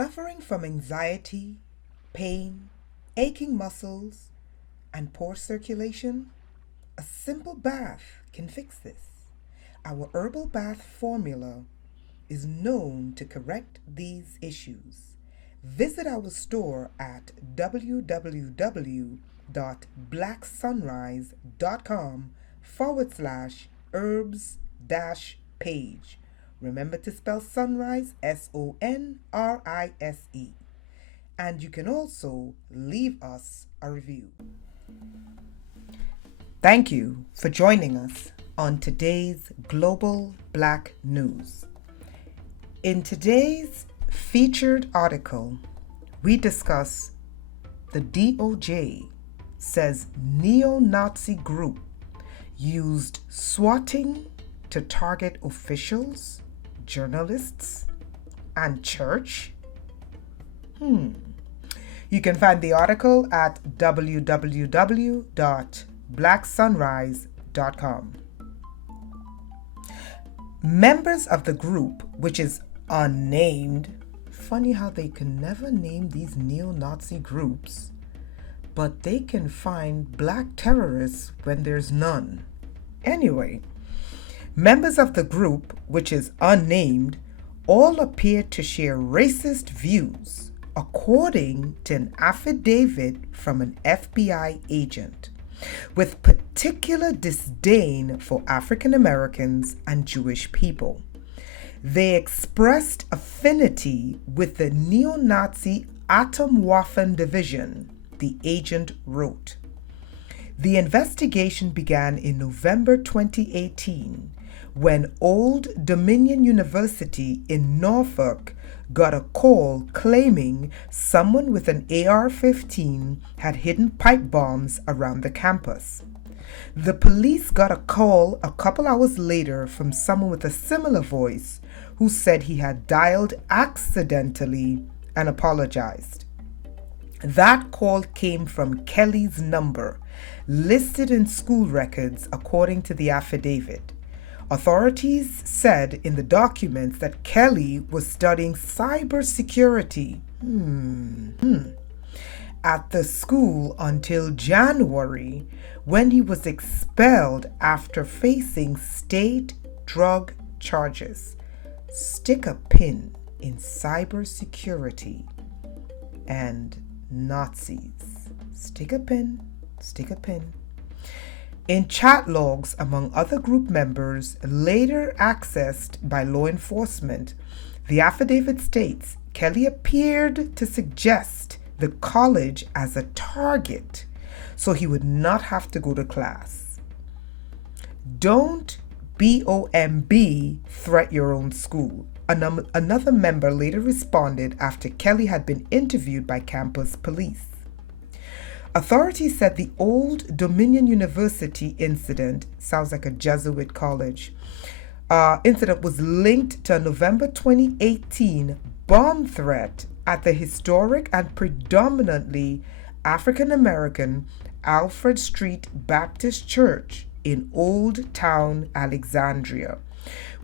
Suffering from anxiety, pain, aching muscles, and poor circulation? A simple bath can fix this. Our herbal bath formula is known to correct these issues. Visit our store at www.blacksunrise.com/herbs page. Remember to spell sunrise SONRISE. And you can also leave us a review. Thank you for joining us on today's Global Black News. In today's featured article, we discuss the DOJ says neo-Nazi group used swatting to target officials, journalists, and church. You can find the article at www.blacksunrise.com. Members of the group, which is unnamed, funny how they can never name these neo-Nazi groups, but they can find black terrorists when there's none. Anyway, members of the group, which is unnamed, all appear to share racist views, according to an affidavit from an FBI agent, with particular disdain for African Americans and Jewish people. They expressed affinity with the neo-Nazi Atomwaffen Division, the agent wrote. The investigation began in November 2018 when Old Dominion University in Norfolk got a call claiming someone with an AR-15 had hidden pipe bombs around the campus. The police got a call a couple hours later from someone with a similar voice who said he had dialed accidentally and apologized. That call came from Kelly's number, listed in school records according to the affidavit. Authorities said in the documents that Kelly was studying cybersecurity at the school until January, when he was expelled after facing state drug charges. Stick a pin in cybersecurity and Nazis. Stick a pin, stick a pin. In chat logs among other group members later accessed by law enforcement, the affidavit states Kelly appeared to suggest the college as a target so he would not have to go to class. Don't BOMB threat your own school. Another member later responded after Kelly had been interviewed by campus police. Authorities said the Old Dominion University incident, sounds like a Jesuit college, incident was linked to a November 2018 bomb threat at the historic and predominantly African American Alfred Street Baptist Church in Old Town, Alexandria,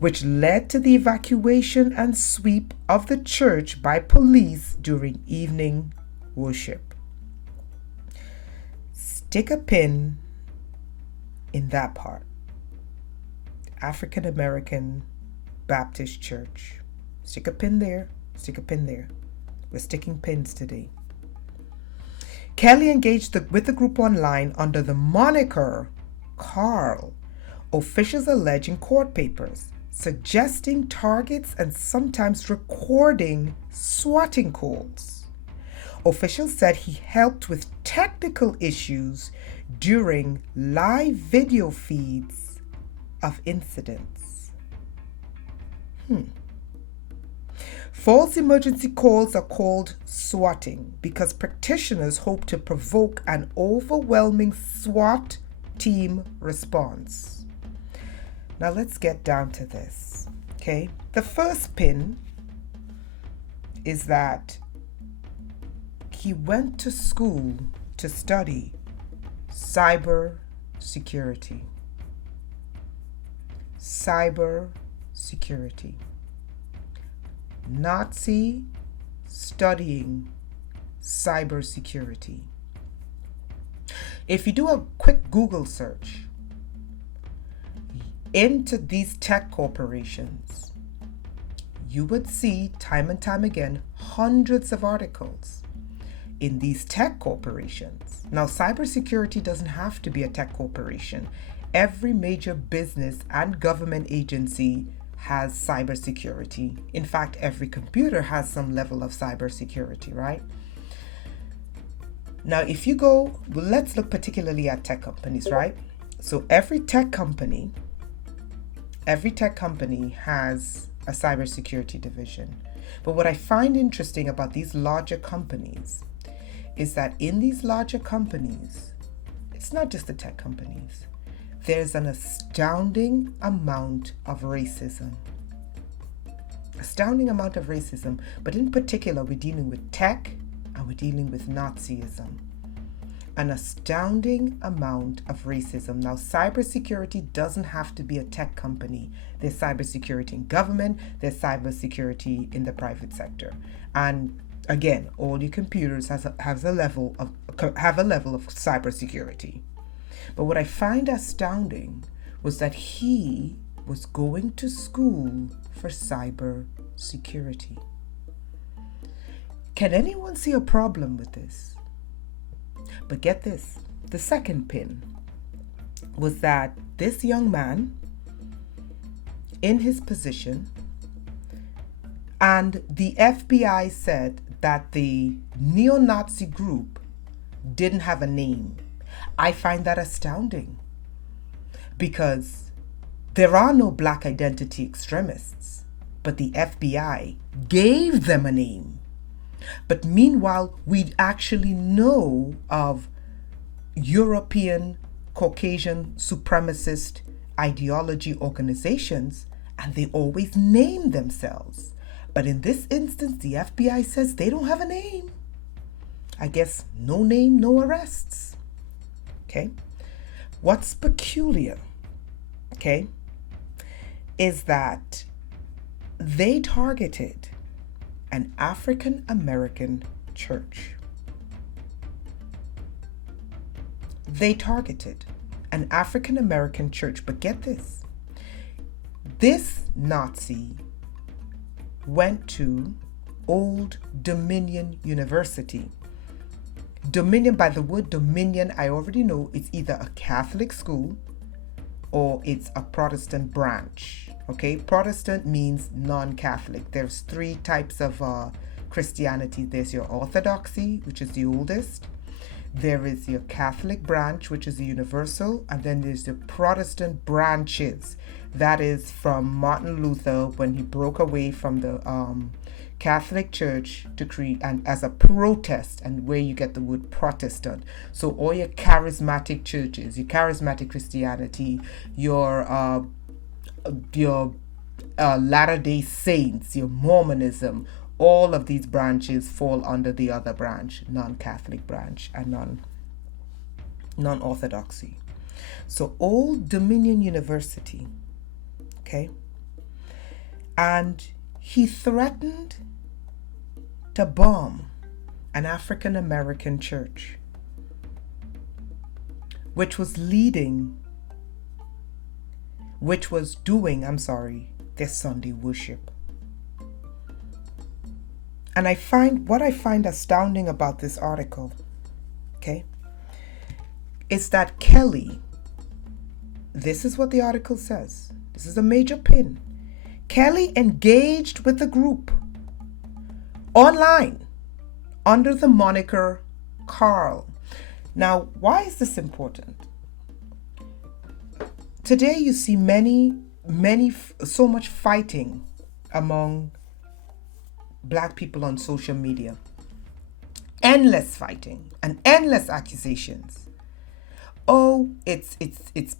which led to the evacuation and sweep of the church by police during evening worship. Stick a pin in that part. African American Baptist Church. Stick a pin there, stick a pin there. We're sticking pins today. Kelly engaged with the group online under the moniker Carl, officials allege in court papers, suggesting targets and sometimes recording swatting calls. Officials said he helped with technical issues during live video feeds of incidents. False emergency calls are called swatting because practitioners hope to provoke an overwhelming SWAT team response. Now let's get down to this, okay? The first pin is that he went to school to study cyber security. Cyber security. Nazi studying cybersecurity. If you do a quick Google search into these tech corporations, you would see time and time again hundreds of articles in these tech corporations. Now, cybersecurity doesn't have to be a tech corporation. Every major business and government agency has cybersecurity. In fact, every computer has some level of cybersecurity, right? Now, if you go, well, let's look particularly at tech companies, right? So every tech company has a cybersecurity division. But what I find interesting about these larger companies is that in these larger companies, it's not just the tech companies, there's an astounding amount of racism. Astounding amount of racism, but in particular, we're dealing with tech and we're dealing with Nazism. An astounding amount of racism. Now, cybersecurity doesn't have to be a tech company. There's cybersecurity in government, there's cybersecurity in the private sector. And again, all your computers have a level of cybersecurity. But what I find astounding was that he was going to school for cybersecurity. Can anyone see a problem with this? But get this, the second pin was that this young man in his position, and the FBI said that the neo-Nazi group didn't have a name. I find that astounding because there are no black identity extremists, but the FBI gave them a name. But meanwhile, we actually know of European Caucasian supremacist ideology organizations, and they always name themselves. But in this instance, the FBI says they don't have a name. I guess no name, no arrests. Okay? What's peculiar, okay, is that they targeted an African American church. They targeted an African American church, but get this. This Nazi went to Old Dominion University. Dominion, by the word Dominion, I already know it's either a Catholic school or it's a Protestant branch. Okay, Protestant means non-Catholic. There's three types of Christianity. There's your Orthodoxy, which is the oldest. There is your Catholic branch, which is the universal, and then there's the Protestant branches. That is from Martin Luther when he broke away from the Catholic Church to create, and as a protest, and where you get the word Protestant. So all your charismatic churches, your charismatic Christianity, your Latter-day Saints, your Mormonism, all of these branches fall under the other branch, non-Catholic branch, and non-Orthodoxy. So Old Dominion University, okay, and he threatened to bomb an African American church, which was doing their Sunday worship. And what I find astounding about this article, okay, is that Kelly, this is what the article says. This is a major pin. Kelly engaged with the group online under the moniker Carl. Now, why is this important? Today you see so much fighting among Black people on social media. Endless fighting and endless accusations. Oh, it's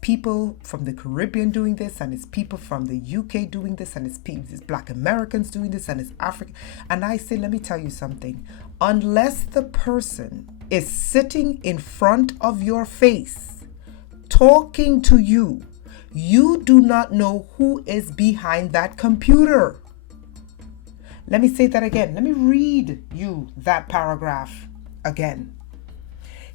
people from the Caribbean doing this, and it's people from the UK doing this, and it's Black Americans doing this, and it's African. And I say, let me tell you something. Unless the person is sitting in front of your face, talking to you, you do not know who is behind that computer. Let me say that again. Let me read you that paragraph again.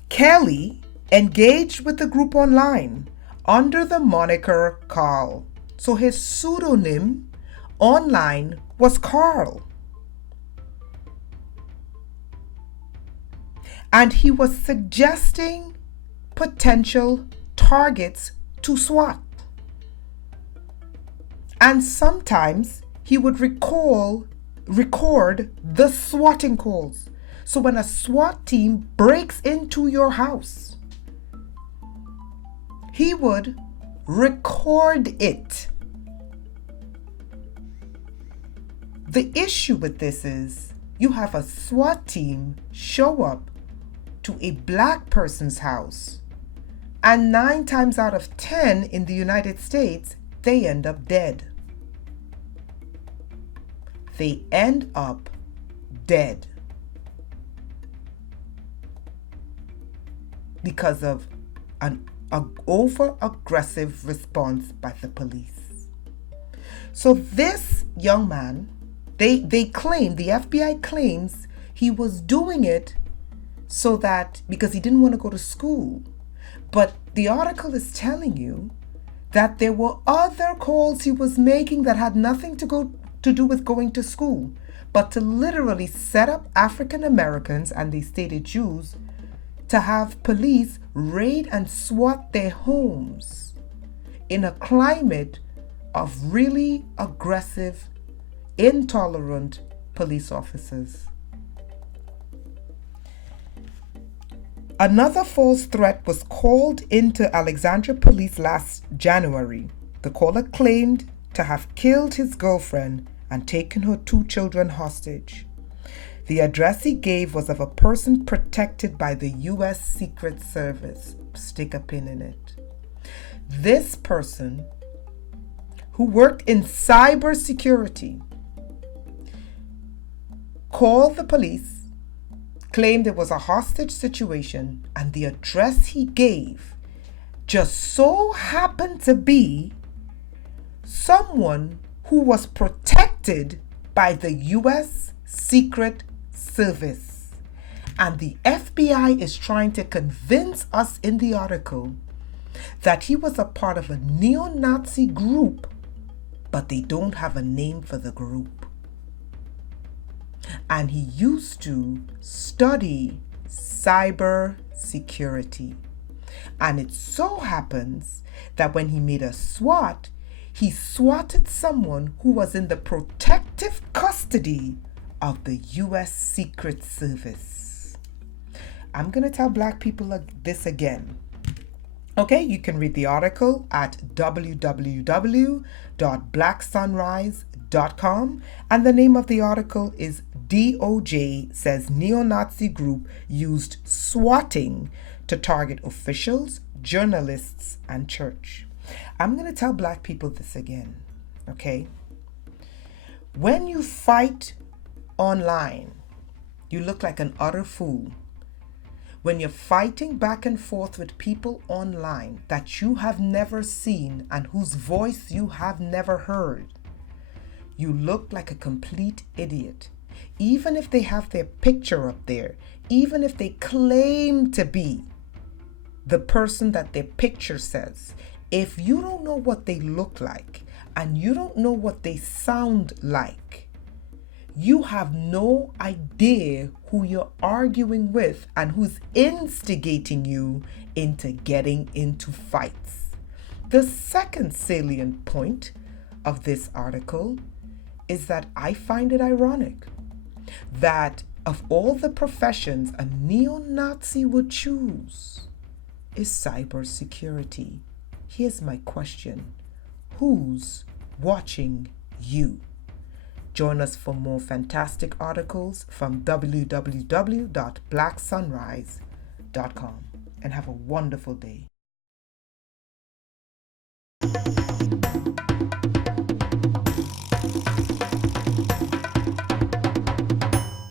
Kelly engaged with the group online under the moniker Carl. So his pseudonym online was Carl. And he was suggesting potential targets to SWAT. And sometimes he would record the swatting calls. So when a SWAT team breaks into your house, he would record it. The issue with this is you have a SWAT team show up to a black person's house, and 9 times out of 10 in the United States, they end up dead. They end up dead because of an over-aggressive response by the police. So this young man, they claim, the FBI claims he was doing it so that because he didn't want to go to school. But the article is telling you that there were other calls he was making that had nothing to do with going to school, but to literally set up African Americans, and they stated Jews, to have police raid and SWAT their homes in a climate of really aggressive, intolerant police officers. Another false threat was called into Alexandria police last January. The caller claimed to have killed his girlfriend and taken her 2 children hostage. The address he gave was of a person protected by the U.S. Secret Service. Stick a pin in it. This person, who worked in cybersecurity, called the police, claimed it was a hostage situation, and the address he gave just so happened to be someone who was protected by the U.S. Secret Service. And the FBI is trying to convince us in the article that he was a part of a neo-Nazi group, but they don't have a name for the group. And he used to study cyber security. And it so happens that when he made a SWAT, he swatted someone who was in the protective custody of the U.S. Secret Service. I'm going to tell black people this again. Okay, you can read the article at www.blacksunrise.com, and the name of the article is DOJ says neo-Nazi group used swatting to target officials, journalists, and church. I'm going to tell black people this again, okay? When you fight online, you look like an utter fool. When you're fighting back and forth with people online that you have never seen and whose voice you have never heard, you look like a complete idiot. Even if they have their picture up there, even if they claim to be the person that their picture says, if you don't know what they look like and you don't know what they sound like, you have no idea who you're arguing with and who's instigating you into getting into fights. The second salient point of this article is that I find it ironic that of all the professions a neo-Nazi would choose is cybersecurity. Here's my question. Who's watching you? Join us for more fantastic articles from www.blacksunrise.com and have a wonderful day.